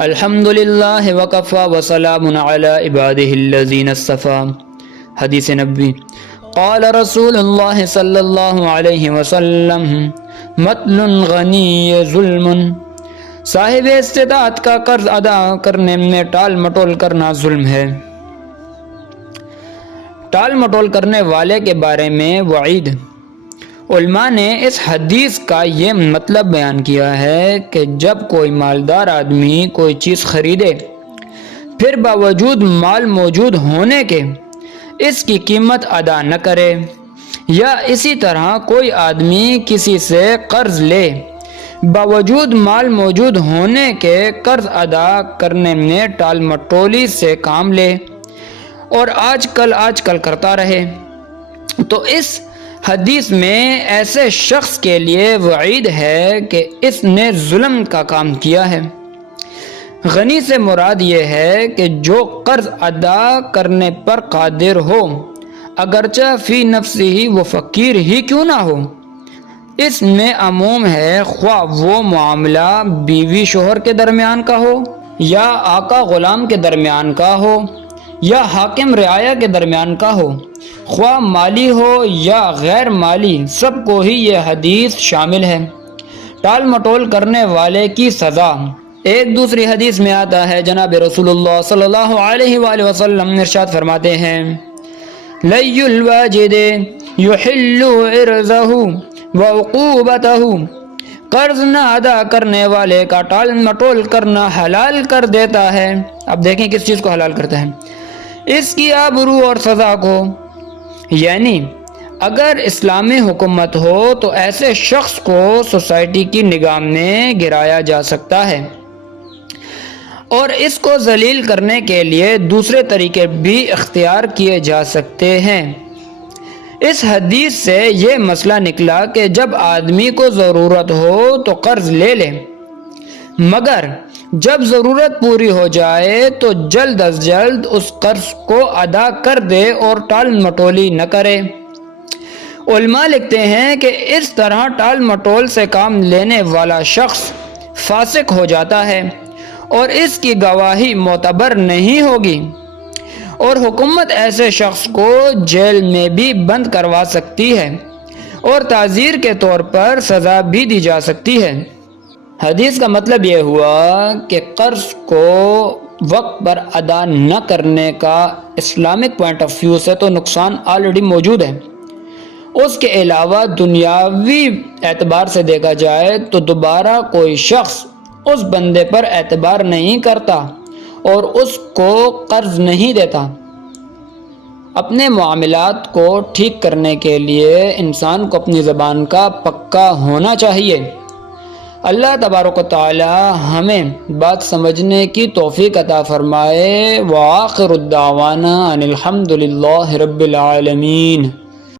الحمدللہ وکفی وسلام علی عبادہ الذین اصطفی۔ حدیث نبوی۔ قال رسول اللہ صلی اللہ علیہ وسلم مطل الغنی ظلم، صاحب استطاعت کا قرض ادا کرنے میں ٹال مٹول کرنا ظلم ہے۔ ٹال مٹول کرنے والے کے بارے میں وعید۔ علماء نے اس حدیث کا یہ مطلب بیان کیا ہے کہ جب کوئی مالدار آدمی کوئی چیز خریدے پھر باوجود مال موجود ہونے کے اس کی قیمت ادا نہ کرے، یا اسی طرح کوئی آدمی کسی سے قرض لے باوجود مال موجود ہونے کے قرض ادا کرنے میں ٹال مٹولی سے کام لے اور آج کل کرتا رہے، تو اس حدیث میں ایسے شخص کے لیے وعید ہے کہ اس نے ظلم کا کام کیا ہے۔ غنی سے مراد یہ ہے کہ جو قرض ادا کرنے پر قادر ہو، اگرچہ فی نفسہ ہی وہ فقیر ہی کیوں نہ ہو۔ اس میں عموم ہے، خواہ وہ معاملہ بیوی شوہر کے درمیان کا ہو، یا آقا غلام کے درمیان کا ہو، یا حاکم رعایا کے درمیان کا ہو، خواہ مالی ہو یا غیر مالی، سب کو ہی یہ حدیث شامل ہے۔ ٹال مٹول کرنے والے کی سزا۔ ایک دوسری حدیث میں آتا ہے، جناب رسول اللہ صلی اللہ علیہ وآلہ وسلم ارشاد فرماتے ہیں، لی الواجد یحل عرضہ وعقوبتہ، قرض نہ ادا کرنے والے کا ٹال مٹول کرنا حلال کر دیتا ہے۔ اب دیکھیں کس چیز کو حلال کرتا ہے، اس کی آبرو اور سزا کو۔ یعنی اگر اسلامی حکومت ہو تو ایسے شخص کو سوسائٹی کی نگاہ میں گرایا جا سکتا ہے، اور اس کو ذلیل کرنے کے لیے دوسرے طریقے بھی اختیار کیے جا سکتے ہیں۔ اس حدیث سے یہ مسئلہ نکلا کہ جب آدمی کو ضرورت ہو تو قرض لے لے، مگر جب ضرورت پوری ہو جائے تو جلد از جلد اس قرض کو ادا کر دے اور ٹال مٹولی نہ کرے۔ علماء لکھتے ہیں کہ اس طرح ٹال مٹول سے کام لینے والا شخص فاسق ہو جاتا ہے اور اس کی گواہی معتبر نہیں ہوگی، اور حکومت ایسے شخص کو جیل میں بھی بند کروا سکتی ہے اور تعزیر کے طور پر سزا بھی دی جا سکتی ہے۔ حدیث کا مطلب یہ ہوا کہ قرض کو وقت پر ادا نہ کرنے کا اسلامک پوائنٹ آف ویو سے تو نقصان آلریڈی موجود ہے، اس کے علاوہ دنیاوی اعتبار سے دیکھا جائے تو دوبارہ کوئی شخص اس بندے پر اعتبار نہیں کرتا اور اس کو قرض نہیں دیتا۔ اپنے معاملات کو ٹھیک کرنے کے لیے انسان کو اپنی زبان کا پکا ہونا چاہیے۔ اللہ تبارک و تعالی ہمیں بات سمجھنے کی توفیق عطا فرمائے۔ وآخر الدعوانا ان الحمد للہ رب العالمین۔